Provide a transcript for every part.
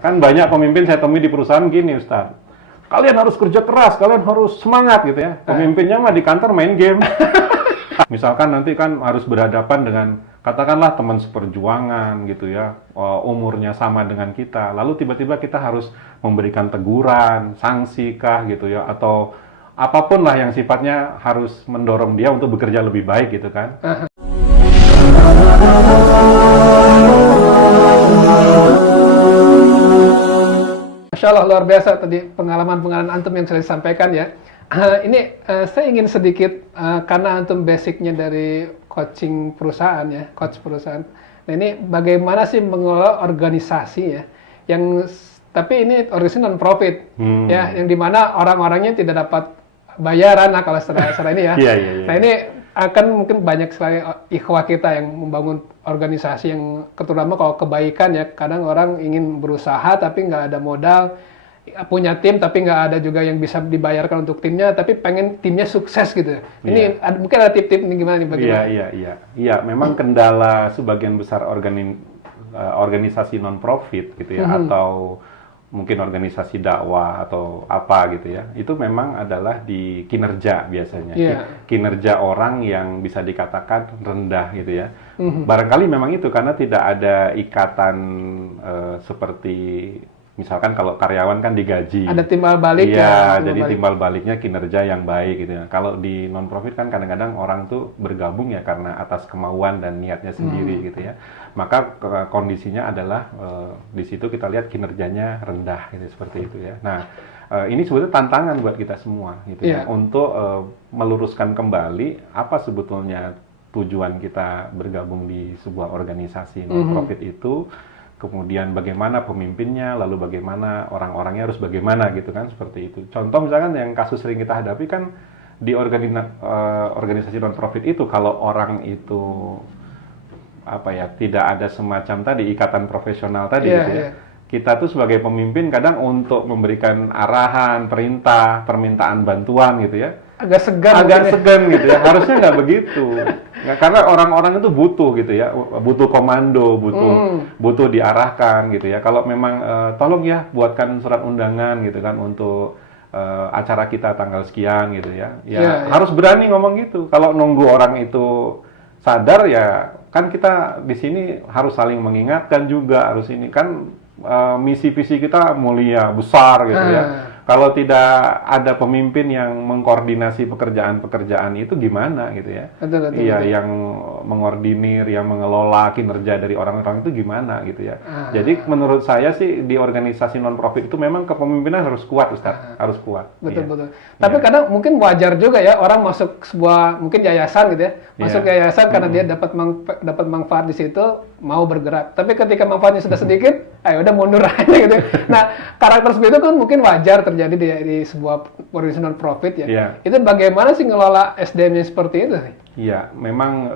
Kan banyak pemimpin saya temui di perusahaan gini, Ustaz. Kalian harus kerja keras, kalian harus semangat gitu ya. Pemimpinnya mah di kantor main game. Misalkan nanti kan harus berhadapan dengan katakanlah teman seperjuangan gitu ya, umurnya sama dengan kita. Lalu tiba-tiba kita harus memberikan teguran, sanksi kah gitu ya, atau apapun lah yang sifatnya harus mendorong dia untuk bekerja lebih baik gitu kan. Masya Allah, luar biasa tadi pengalaman-pengalaman antum yang sudah disampaikan ya. Saya ingin sedikit, karena antum basicnya dari coaching perusahaan ya, coach perusahaan. Nah ini bagaimana sih mengelola organisasi ya, tapi ini organisasi non-profit ya, yang dimana orang-orangnya tidak dapat bayaran lah kalau secara ini ya. Nah ini akan mungkin banyak sekali ikhwah kita yang membangun organisasi yang terutama kalau kebaikan ya, kadang orang ingin berusaha tapi nggak ada modal, punya tim tapi nggak ada juga yang bisa dibayarkan untuk timnya, tapi pengen timnya sukses gitu. Ini mungkin ada tip-tip nih gimana nih bagaimana? Iya, memang kendala sebagian besar organisasi non-profit gitu ya, atau mungkin organisasi dakwah atau apa gitu ya, itu memang adalah di kinerja biasanya. Kinerja orang yang bisa dikatakan rendah gitu ya. Barangkali memang itu karena tidak ada ikatan seperti misalkan kalau karyawan kan digaji. Ada timbal balik ya. Jadi timbal baliknya kinerja yang baik gitu ya. Kalau di non-profit kan kadang-kadang orang tuh bergabung ya karena atas kemauan dan niatnya sendiri gitu ya. Maka kondisinya adalah di situ kita lihat kinerjanya rendah gitu, seperti itu ya. Nah, ini sebetulnya tantangan buat kita semua gitu ya, untuk meluruskan kembali apa sebetulnya tujuan kita bergabung di sebuah organisasi non-profit itu. Kemudian bagaimana pemimpinnya, lalu bagaimana orang-orangnya harus bagaimana gitu kan, seperti itu. Contoh misalkan yang kasus sering kita hadapi kan di organisasi non-profit itu, kalau orang itu tidak ada semacam tadi ikatan profesional tadi gitu ya. Kita tuh sebagai pemimpin kadang untuk memberikan arahan, perintah, permintaan bantuan gitu ya, agak segan gitu ya. Harusnya nggak begitu. Karena orang-orang itu butuh gitu ya, butuh komando, butuh diarahkan gitu ya. Kalau memang tolong ya buatkan surat undangan gitu kan untuk acara kita tanggal sekian gitu ya. Harus berani ngomong gitu. Kalau nunggu orang itu sadar ya, kan kita di sini harus saling mengingatkan juga, harus ini kan misi visi kita mulia, besar gitu ya. Kalau tidak ada pemimpin yang mengkoordinasi pekerjaan-pekerjaan itu gimana gitu ya? Betul. Yang mengordinir, yang mengelola kinerja dari orang-orang itu gimana gitu ya? Jadi menurut saya sih di organisasi non-profit itu memang kepemimpinan harus kuat, Ustaz. Harus kuat. Betul. Tapi kadang mungkin wajar juga ya orang masuk sebuah mungkin yayasan gitu ya, masuk yayasan karena dia dapat manfaat di situ, mau bergerak. Tapi ketika manfaatnya sudah sedikit, udah mundur aja gitu. Nah, karakter seperti itu kan mungkin wajar terjadi di sebuah organisasi non-profit ya. Itu bagaimana sih ngelola SDM-nya seperti itu? Iya, memang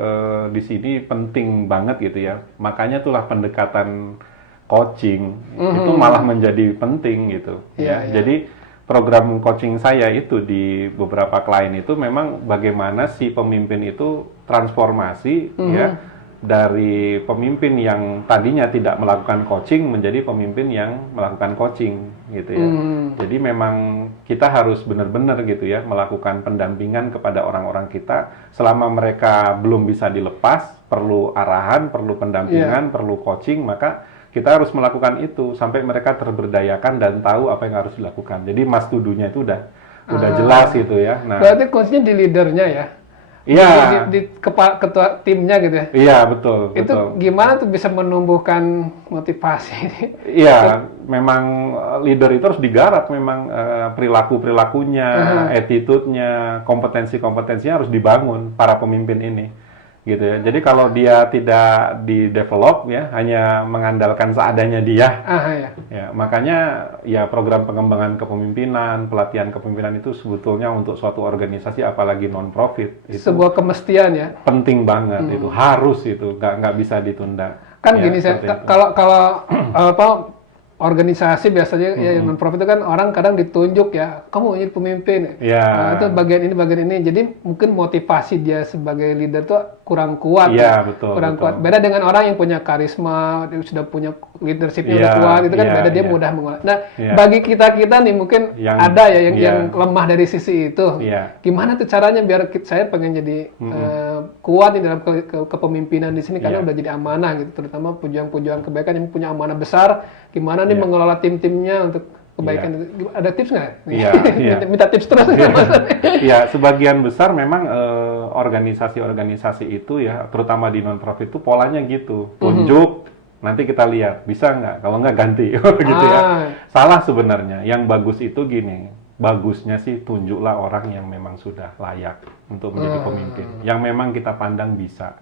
di sini penting banget gitu ya. Makanya itulah pendekatan coaching itu malah menjadi penting gitu. Jadi program coaching saya itu di beberapa klien itu memang bagaimana si pemimpin itu transformasi ya, dari pemimpin yang tadinya tidak melakukan coaching menjadi pemimpin yang melakukan coaching gitu ya. Jadi memang kita harus benar-benar gitu ya melakukan pendampingan kepada orang-orang kita selama mereka belum bisa dilepas, perlu arahan, perlu pendampingan, perlu coaching, maka kita harus melakukan itu sampai mereka terberdayakan dan tahu apa yang harus dilakukan. Jadi mas tuduhnya itu udah jelas gitu ya. Nah, berarti kuncinya di leadernya ya? Iya. Di ketua timnya gitu ya? Iya, betul. Itu gimana tuh bisa menumbuhkan motivasi? Iya, memang leader itu harus digarap, memang perilaku-perilakunya, attitude-nya, kompetensi-kompetensinya harus dibangun para pemimpin ini. Gitu ya. Jadi kalau dia tidak di-develop ya, hanya mengandalkan seadanya dia. Ya, makanya ya program pengembangan kepemimpinan, pelatihan kepemimpinan itu sebetulnya untuk suatu organisasi apalagi non-profit itu sebuah kemestian ya. Penting banget itu, harus itu, nggak bisa ditunda. Kan ya, gini kalau organisasi biasanya ya yang non-profit itu kan orang kadang ditunjuk ya, kamu ini pemimpin. Nah, itu bagian ini. Jadi mungkin motivasi dia sebagai leader tuh kurang kuat. Betul. Kurang kuat. Beda dengan orang yang punya karisma, dia sudah punya leadershipnya Iya, udah kuat, itu kan iya, beda, dia iya. mudah mengolah. Nah, Iya. bagi kita nih mungkin Yang- ada ya yang iya. lemah dari sisi itu. Iya. Gimana tuh caranya biar saya pengen jadi kuat nih dalam kepemimpinan di sini karena Iya. udah jadi amanah gitu, terutama pejuang-pejuang kebaikan yang punya amanah besar. Gimana nih Iya. mengelola tim-timnya untuk kebaikan itu? Ada tips nggak? Iya, iya. Minta tips terus. Ya, sebagian besar memang organisasi-organisasi itu ya, terutama di non-profit itu polanya gitu. Tunjuk, nanti kita lihat. Bisa nggak? Kalau nggak ganti. gitu ya. Salah sebenarnya. Yang bagus itu gini. Bagusnya sih tunjuklah orang yang memang sudah layak untuk menjadi pemimpin. Yang memang kita pandang bisa.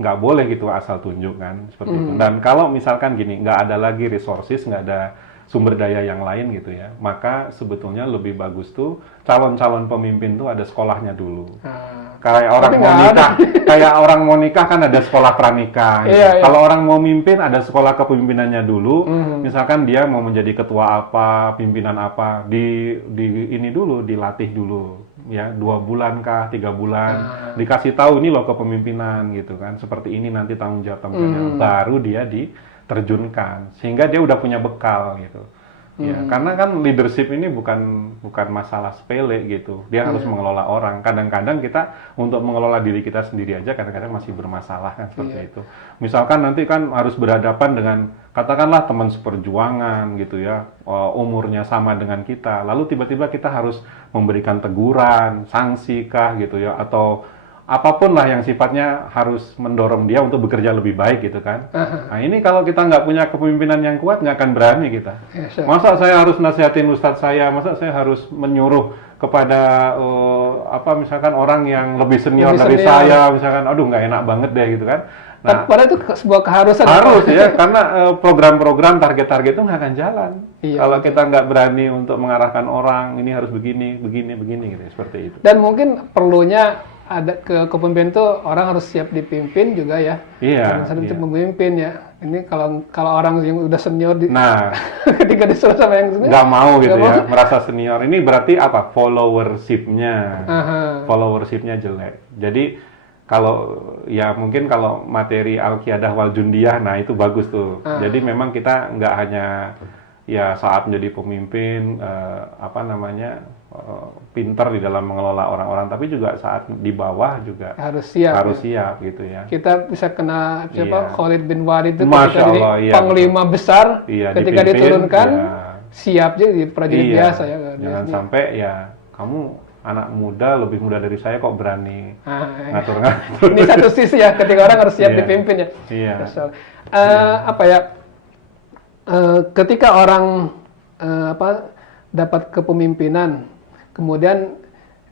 Nggak boleh gitu asal tunjuk kan. Seperti itu. Dan kalau misalkan gini, nggak ada lagi resources, nggak ada sumber daya yang lain gitu ya, maka sebetulnya lebih bagus tuh calon-calon pemimpin tuh ada sekolahnya dulu. Kayak orang Tapi mau nggak nikah, kayak orang mau nikah kan ada sekolah pranikah. Gitu. Iya, iya. Kalau orang mau mimpin ada sekolah kepemimpinannya dulu. Misalkan dia mau menjadi ketua apa, pimpinan apa, di ini dulu, dilatih dulu. Ya 2 bulan kah, 3 bulan, dikasih tahu ini loh kepemimpinan gitu kan, seperti ini nanti tanggung jawabnya, baru dia diterjunkan, sehingga dia udah punya bekal gitu. Ya, karena kan leadership ini bukan masalah sepele gitu. Dia harus mengelola orang. Kadang-kadang kita untuk mengelola diri kita sendiri aja kadang-kadang masih bermasalah kan seperti itu. Misalkan nanti kan harus berhadapan dengan katakanlah teman seperjuangan gitu ya, umurnya sama dengan kita. Lalu tiba-tiba kita harus memberikan teguran, sanksi kah gitu ya, atau apapun lah yang sifatnya harus mendorong dia untuk bekerja lebih baik gitu kan. Nah ini kalau kita nggak punya kepemimpinan yang kuat nggak akan berani kita. Masa saya harus nasihatin ustadz saya, masa saya harus menyuruh kepada misalkan orang yang lebih senior dari saya, misalkan, aduh nggak enak banget deh gitu kan. Nah, padahal itu sebuah keharusan. harus ya, karena program-program target-target itu nggak akan jalan. Iya. Kalau kita nggak berani untuk mengarahkan orang, ini harus begini gitu, seperti itu. Dan mungkin perlunya ada kepemimpinan itu orang harus siap dipimpin juga ya. Iya. Harus siap memimpin ya. Ini kalau orang yang udah senior Nah, ketika disuruh sama yang senior nggak mau gitu nggak ya, mau. merasa senior. Ini berarti apa? Followership-nya. Aha. Followership-nya jelek. Jadi mungkin kalau materi Al-Qiyadah wal Jundiyah, nah itu bagus tuh. Jadi memang kita nggak hanya ya saat menjadi pemimpin pinter di dalam mengelola orang-orang, tapi juga saat di bawah juga harus siap. siap gitu ya. Kita bisa kena Iya. Khalid bin Walid itu Masya ketika jadi Allah, iya, panglima besar, Iya, ketika dipimpin, diturunkan ya. siap jadi prajurit Iya, biasa ya. jangan sampai ya kamu anak muda, lebih muda dari saya kok berani Ah, ngatur-ngatur. ini satu sisi ya, ketika orang harus siap Iya. dipimpin ya. Iya. Ketika orang dapat kepemimpinan, kemudian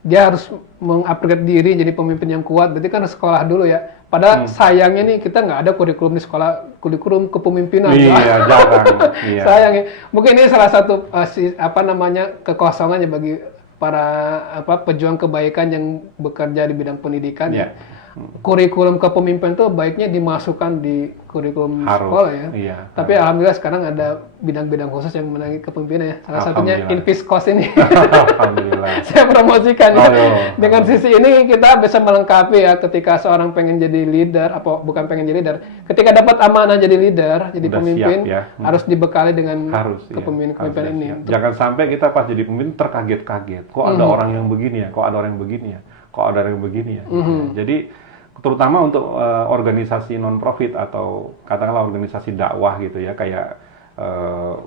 dia harus mengupgrade diri jadi pemimpin yang kuat, berarti kan harus sekolah dulu ya. Padahal sayangnya nih kita nggak ada kurikulum di sekolah, kurikulum kepemimpinan. Iya, jarang. Iya. Sayangnya, mungkin ini salah satu kekosongannya bagi para pejuang kebaikan yang bekerja di bidang pendidikan. Iya. Kurikulum kepemimpinan itu baiknya dimasukkan di kurikulum Harus, sekolah ya. iya, Tapi alhamdulillah sekarang ada bidang-bidang khusus yang menangani kepemimpinan ya. Salah satunya Alhamdulillah. Infiskos ini. Alhamdulillah. Saya promosikan ya. Aduh. Dengan sisi ini kita bisa melengkapi ya ketika seorang pengen jadi leader, bukan pengen jadi leader. Ketika dapat amanah jadi leader, jadi Udah pemimpin, siap, ya. harus dibekali dengan Harus, iya. kepemimpinan Harus ini. siap. Jangan sampai kita pas jadi pemimpin terkaget-kaget. Kok ada orang yang begini ya? Kok ada orang yang begini ya? Kok ada orang yang begini ya? Jadi terutama untuk organisasi non-profit atau katakanlah organisasi dakwah gitu ya, kayak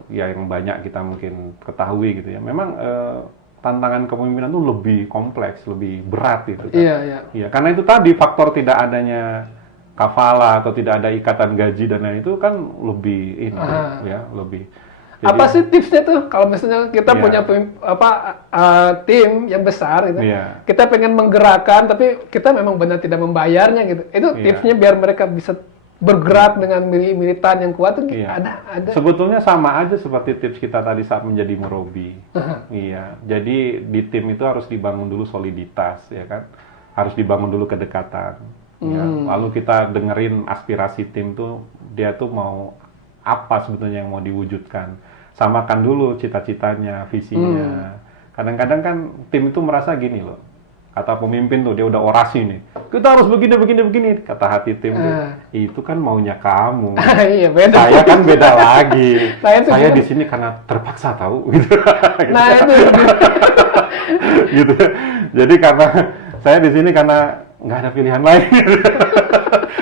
yang banyak kita mungkin ketahui gitu ya. Memang tantangan kepemimpinan itu lebih kompleks, lebih berat gitu kan. Iya, iya. Iya, karena itu tadi faktor tidak adanya kafala atau tidak ada ikatan gaji dan lain itu kan lebih ini ya, lebih. Jadi, Apa sih tipsnya tuh kalau misalnya kita Iya. punya tim yang besar gitu. Iya. Kita pengen menggerakkan tapi kita memang benar tidak membayarnya gitu. Itu Iya. tipsnya biar mereka bisa bergerak dengan militan yang kuat tuh Iya. ada. Sebetulnya sama aja seperti tips kita tadi saat menjadi murobi. Iya. Jadi di tim itu harus dibangun dulu soliditas, ya kan? Harus dibangun dulu kedekatan. Ya. Lalu kita dengerin aspirasi tim tuh, dia tuh mau apa sebetulnya yang mau diwujudkan. Samakan dulu cita-citanya, visinya. Kadang-kadang kan tim itu merasa gini loh. Kata pemimpin tuh, dia udah orasi nih. Kita harus begini, begini, begini. Kata hati tim tuh, itu kan maunya kamu. Iya, beda. Saya kan beda lagi. Nah, itu Saya gimana? di sini karena terpaksa tahu. Gitu. Nah, itu Gitu. Jadi karena saya di sini karena nggak ada pilihan lain.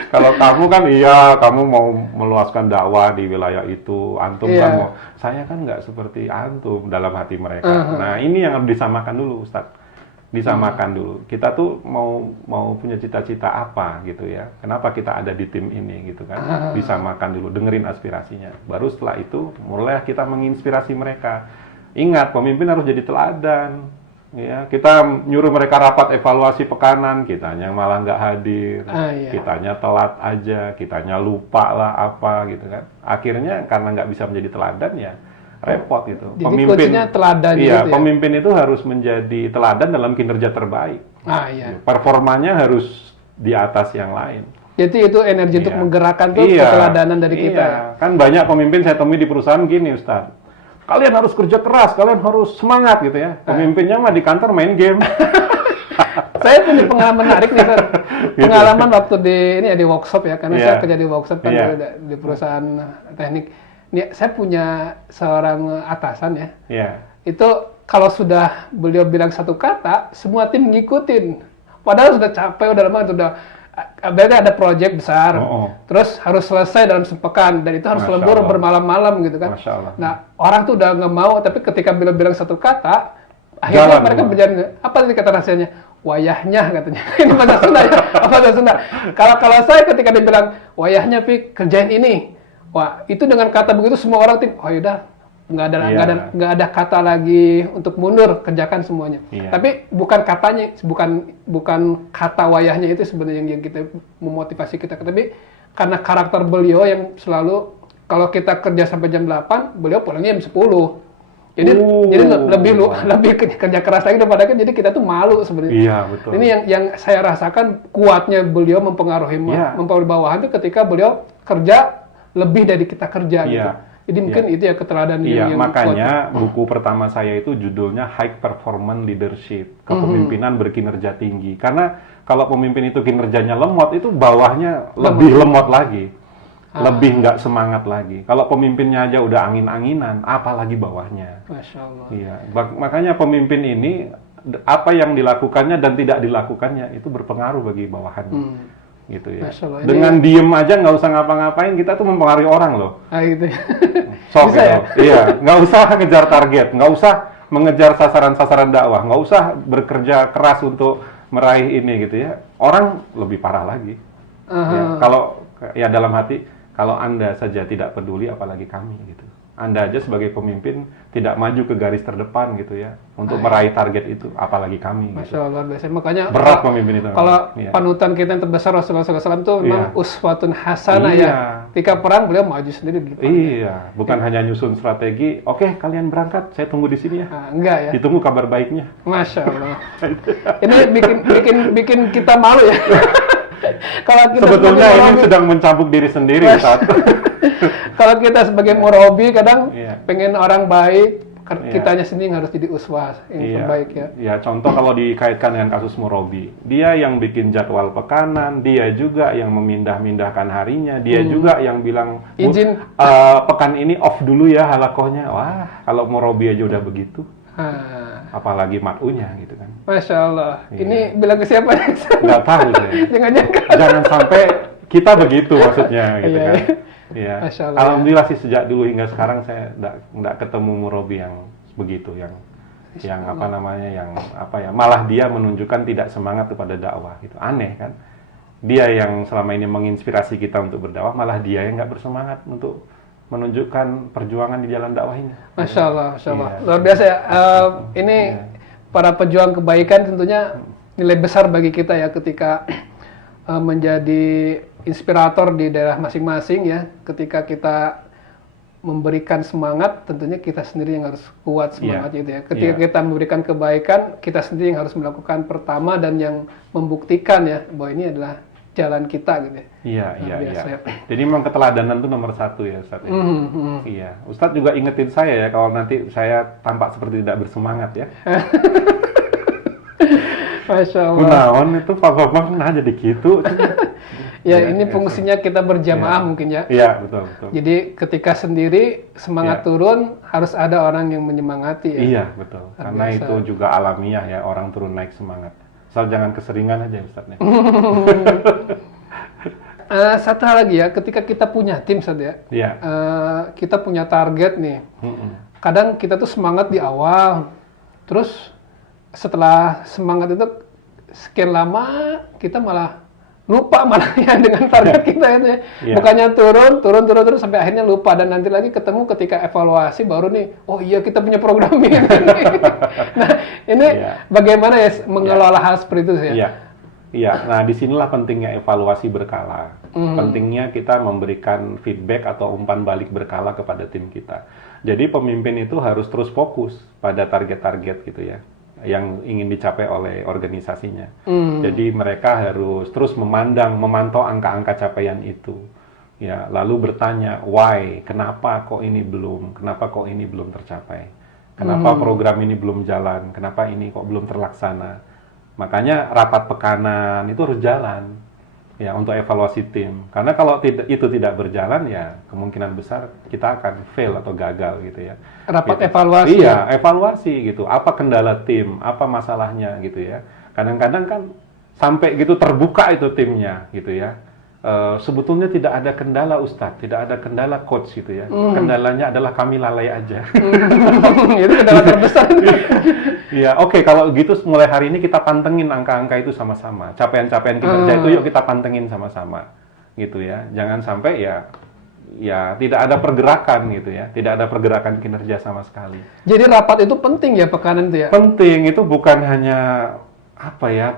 Kalau kamu kan iya, kamu mau meluaskan dakwah di wilayah itu, antum Iya. kan mau. Saya kan nggak seperti antum dalam hati mereka. Nah, ini yang harus disamakan dulu, Ustadz. Disamakan dulu. Kita tuh mau punya cita-cita apa gitu ya. Kenapa kita ada di tim ini gitu kan. Disamakan dulu, dengerin aspirasinya. Baru setelah itu mulai kita menginspirasi mereka. Ingat, pemimpin harus jadi teladan. Ya, kita nyuruh mereka rapat evaluasi pekanan, kitanya malah nggak hadir, iya. kitanya telat aja, kitanya lupa lah apa gitu kan. Akhirnya karena nggak bisa menjadi teladan ya repot gitu. Jadi kuncinya teladan iya, gitu ya? pemimpin itu harus menjadi teladan dalam kinerja terbaik. iya. Performanya harus di atas yang lain. Jadi itu energi untuk Iya. menggerakkan tuh Iya, keteladanan dari kita. iya. Kan banyak pemimpin saya temui di perusahaan gini, Ustaz. Kalian harus kerja keras, kalian harus semangat gitu ya. Pemimpinnya mah di kantor main game. Saya punya pengalaman menarik nih, Sir. Gitu. Pengalaman waktu di workshop ya, karena Iya. saya kerja di workshop kan Iya. di perusahaan teknik. Ini saya punya seorang atasan ya. Iya. Itu kalau sudah beliau bilang satu kata, semua tim ngikutin. Padahal sudah capek, udah lama, sudah berarti ada proyek besar, terus harus selesai dalam sepekan, dan itu harus Masya lembur Allah. bermalam-malam gitu kan. Masya Allah. Nah, orang tuh udah nggak mau, tapi ketika beliau bilang satu kata, akhirnya Jalan mereka semua. berjalan. Apa tadi kata rahasianya? Wayahnya katanya. Ini bahasa Sunda ya? Bahasa Sunda. Kalau saya ketika dia bilang wayahnya, Pi, kerjain ini. Wah, itu dengan kata begitu semua orang tim, oh yaudah, nggak ada kata lagi untuk mundur, kerjakan semuanya. Iya. Tapi bukan katanya, bukan kata wayahnya itu sebenarnya yang kita memotivasi kita, tapi karena karakter beliau yang selalu kalau kita kerja sampai jam 8, beliau pulangnya jam 10. Jadi lebih kerja keras lagi daripada kan, jadi kita tuh malu sebenarnya. Iya, betul. Ini yang saya rasakan kuatnya beliau mempengaruhi bawahan itu ketika beliau kerja lebih dari kita kerja gitu. Jadi mungkin itu ya keteladanan yang makanya buku pertama saya itu judulnya High Performance Leadership, kepemimpinan berkinerja tinggi. Karena kalau pemimpin itu kinerjanya lemot, itu bawahnya lebih lemot lagi. Lebih nggak semangat lagi. Kalau pemimpinnya aja udah angin-anginan, apalagi bawahnya. Masya Allah. Iya, makanya pemimpin ini apa yang dilakukannya dan tidak dilakukannya itu berpengaruh bagi bawahannya. Gitu ya. Allah, dengan diem aja nggak usah ngapa-ngapain, kita tuh mempengaruhi orang loh. Gitu. Sok Bisa gitu. ya? Iya, nggak usah ngejar target, nggak usah mengejar sasaran-sasaran dakwah, nggak usah bekerja keras untuk meraih ini gitu ya. Orang lebih parah lagi. Ya, kalau ya dalam hati, kalau Anda saja tidak peduli, apalagi kami gitu. Anda aja sebagai pemimpin tidak maju ke garis terdepan gitu ya untuk meraih target itu, apalagi kami. Masya Gitu. Allah, biasa. Makanya Berat pemimpin itu. Kalau Iya. panutan kita yang terbesar Rasulullah SAW itu memang uswatun hasanah Iya. ya. Ketika perang beliau maju sendiri gitu. Iya, bukan hanya nyusun strategi. Oke, kalian berangkat, saya tunggu di sini ya. Nah, enggak ya. Ditunggu kabar baiknya. Masya Allah. Ini bikin kita malu ya. Kalau kita Sebetulnya sebagai ini murabi- sedang mencambuk diri sendiri saat. kalau kita sebagai murabi kadang Iya. pengen orang baik, kitanya sendiri harus jadi uswah yang terbaik ya. Ya, contoh kalau dikaitkan dengan kasus Murabi, dia yang bikin jadwal pekanan, dia juga yang memindah-mindahkan harinya, dia juga yang bilang Izin. Pekan ini off dulu ya halakohnya. Wah, kalau Murabi aja udah begitu, apalagi mat'unya gitu kan. Masya Allah. Iya. Ini bilang ke siapa? Nggak tahu saya. Jangan-jangan. Jangan sampai kita begitu maksudnya gitu Iya, kan. iya. Iya. Masya Allah, Alhamdulillah sih sejak dulu hingga sekarang saya nggak ketemu murabi yang begitu, yang apa namanya, yang apa ya, malah dia menunjukkan tidak semangat kepada dakwah gitu. Aneh kan? Dia yang selama ini menginspirasi kita untuk berdakwah, malah dia yang nggak bersemangat untuk menunjukkan perjuangan di jalan dakwah ini. Masya Allah, Masya Allah. Iya. Luar biasa ya. Ini para pejuang kebaikan tentunya nilai besar bagi kita ya ketika menjadi inspirator di daerah masing-masing ya. Ketika kita memberikan semangat, tentunya kita sendiri yang harus kuat semangatnya itu ya. Ketika kita memberikan kebaikan, kita sendiri yang harus melakukan pertama dan yang membuktikan ya bahwa ini adalah jalan kita gitu ya. Iya. biasa ya. Jadi memang keteladanan itu nomor satu ya, Ustadz. Ya? Iya, Ustadz juga ingetin saya ya kalau nanti saya tampak seperti tidak bersemangat ya. Masya Allah. Kunaon itu Pak nah jadi gitu. Ya, ini fungsinya kita berjamaah Ya. mungkin ya. Iya, betul, betul. Jadi ketika sendiri semangat Ya. turun, harus ada orang yang menyemangati ya. Iya, betul. Luar Karena biasa. itu juga alamiah ya, orang turun naik semangat. Asal jangan keseringan aja Ustaz. Satu hal lagi ya, ketika kita punya tim saja, Iya. kita punya target nih. Mm-mm. Kadang kita tuh semangat di awal, terus setelah semangat itu sekian lama kita malah lupa malah ya dengan target kita itu ya. Iya. Bukannya turun terus sampai akhirnya lupa dan nanti lagi ketemu ketika evaluasi baru nih, oh iya kita punya program ini. Nah, ini Iya. bagaimana ya mengelola hal seperti itu ya? Iya. Iya, nah disinilah pentingnya evaluasi berkala. Pentingnya kita memberikan feedback atau umpan balik berkala kepada tim kita. Jadi pemimpin itu harus terus fokus pada target-target gitu ya, yang ingin dicapai oleh organisasinya. Jadi mereka harus terus memantau angka-angka capaian itu. Ya, lalu bertanya, why? Kenapa kok ini belum tercapai? Kenapa program ini belum jalan? Kenapa ini kok belum terlaksana? Makanya rapat pekanan itu harus jalan ya untuk evaluasi tim. Karena kalau itu tidak berjalan ya kemungkinan besar kita akan fail atau gagal gitu ya. Rapat Gitu. evaluasi. Iya, evaluasi gitu. Apa kendala tim, apa masalahnya gitu ya. Kadang-kadang kan sampai gitu terbuka itu timnya gitu ya. Sebetulnya tidak ada kendala Ustadz, tidak ada kendala coach gitu ya. Kendalanya adalah kami lalai aja. Itu kendala terbesar. Iya, oke, kalau gitu mulai hari ini kita pantengin angka-angka itu sama-sama. Capaian-capaian kinerja itu yuk kita pantengin sama-sama. Gitu ya. Jangan sampai ya tidak ada pergerakan gitu ya. Tidak ada pergerakan kinerja sama sekali. Jadi rapat itu penting ya, pekanan itu ya. Penting itu bukan hanya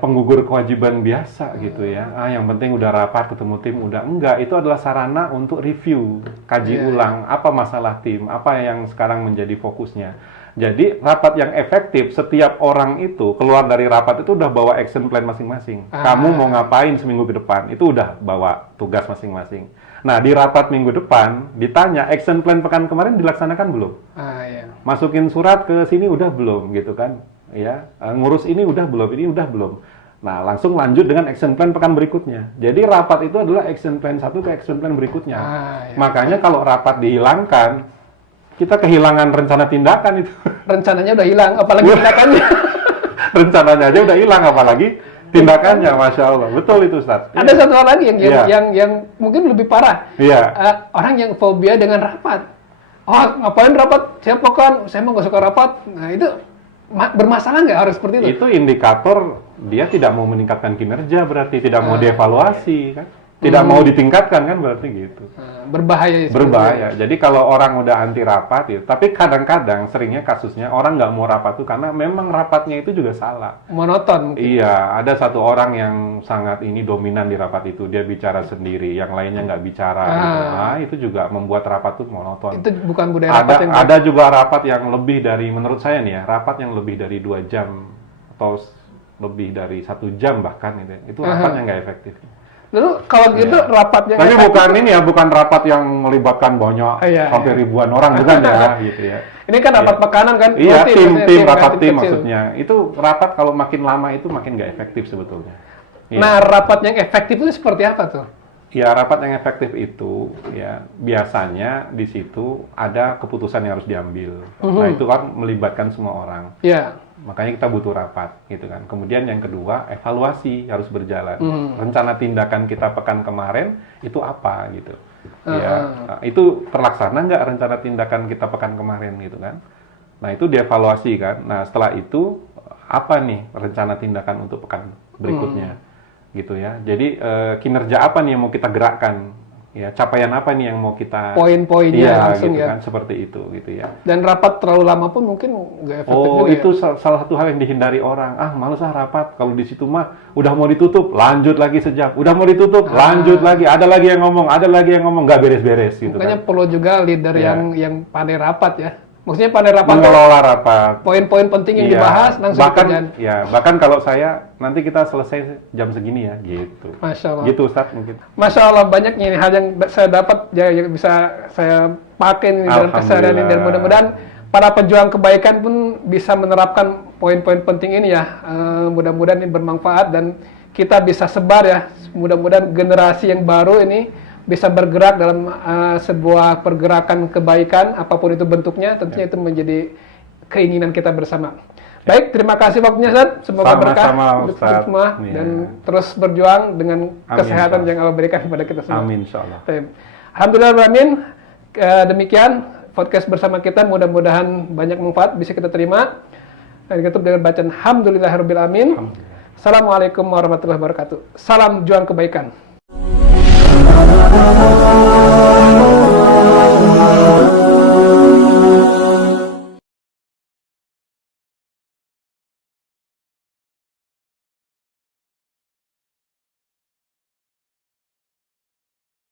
penggugur kewajiban biasa gitu ya. Yang penting udah rapat ketemu tim udah enggak, itu adalah sarana untuk review, kaji ulang apa masalah tim, apa yang sekarang menjadi fokusnya. Jadi rapat yang efektif, setiap orang itu keluar dari rapat itu udah bawa action plan masing-masing. Kamu mau ngapain seminggu ke depan, itu udah bawa tugas masing-masing. Nah, di rapat minggu depan ditanya action plan pekan kemarin dilaksanakan belum? Iya. Masukin surat ke sini udah belum gitu kan? Ya, ngurus ini udah belum. Nah, langsung lanjut dengan action plan pekan berikutnya. Jadi rapat itu adalah action plan satu ke action plan berikutnya. Iya. Makanya kalau rapat dihilangkan, kita kehilangan rencana tindakan itu. Rencananya udah hilang, apalagi tindakannya. Rencananya aja udah hilang, apalagi tindakannya, Masya Allah. Betul itu, Ustaz. Ada satu hal lagi Iya. yang mungkin lebih parah. Iya. Orang yang fobia dengan rapat. Oh, ngapain rapat? Saya pekan, saya mau nggak suka rapat. Nah, itu bermasalah nggak harus seperti itu? Itu indikator dia tidak mau meningkatkan kinerja, berarti tidak mau dievaluasi kan? Tidak mau ditingkatkan kan, berarti gitu. Berbahaya. Berbahaya. Jadi kalau orang udah anti rapat ya, tapi kadang-kadang seringnya kasusnya orang nggak mau rapat tuh karena memang rapatnya itu juga salah. Monoton mungkin. Iya, ada satu orang yang sangat ini dominan di rapat itu, dia bicara sendiri, yang lainnya nggak bicara. Gitu. Nah, itu juga membuat rapat tuh monoton. Itu bukan budaya rapat yang Ada juga rapat yang lebih dari, menurut saya nih ya, rapat yang lebih dari 2 jam atau lebih dari 1 jam bahkan gitu. Itu rapat yang nggak efektif. Lalu kalau gitu rapat yang Tapi bukan ini ya, bukan rapat yang melibatkan banyak sampai ribuan orang, bukan ya, gitu ya. Ini kan rapat pekanan kan? Iya, tim rapat tim kecil. maksudnya. Itu rapat kalau makin lama itu makin nggak efektif sebetulnya. Iya. Nah, rapat yang efektif itu seperti apa tuh? Ya, rapat yang efektif itu ya biasanya di situ ada keputusan yang harus diambil. Nah, itu kan melibatkan semua orang. Iya. Makanya kita butuh rapat gitu kan. Kemudian yang kedua, evaluasi harus berjalan. Rencana tindakan kita pekan kemarin itu apa gitu. Ya, itu terlaksana nggak rencana tindakan kita pekan kemarin gitu kan. Nah, itu dievaluasi kan. Nah, setelah itu apa nih rencana tindakan untuk pekan berikutnya gitu ya. Jadi kinerja apa nih yang mau kita gerakkan? Ya, capaian apa nih yang mau kita poin-poinnya langsung gitu ya. Kan, seperti itu gitu ya. Dan rapat terlalu lama pun mungkin nggak efektif juga itu ya? salah satu hal yang dihindari orang. Males rapat. Kalau di situ mah udah mau ditutup, lanjut lagi sejam. Udah mau ditutup, lanjut lagi. Ada lagi yang ngomong, nggak beres-beres gitu. Makanya kan. perlu juga leader yang pandai rapat ya. Maksudnya pandai rapat. Mengelola rapat. Poin-poin penting yang dibahas langsung dikerjain. Bahkan kalau saya nanti kita selesai jam segini ya, gitu. Masya Allah. Gitu Ustaz mungkin. Masya Allah, banyak nih hal yang saya dapat yang bisa saya pakai nih dalam keseharian ini, dan mudah-mudahan para pejuang kebaikan pun bisa menerapkan poin-poin penting ini ya. Mudah-mudahan ini bermanfaat dan kita bisa sebar ya. Mudah-mudahan generasi yang baru ini bisa bergerak dalam sebuah pergerakan kebaikan, apapun itu bentuknya, tentunya itu menjadi keinginan kita bersama. Baik, terima kasih waktunya Ustaz. Semoga berkah untuk kita semua dan terus berjuang dengan kesehatan yang Allah berikan kepada kita semua. Amin, insyaallah. Alhamdulillah, demikian podcast bersama kita, mudah-mudahan banyak manfaat bisa kita terima. Dan ditutup dengan bacaan Alhamdulillahirabbil alamin. Assalamualaikum warahmatullahi wabarakatuh. Salam juang kebaikan.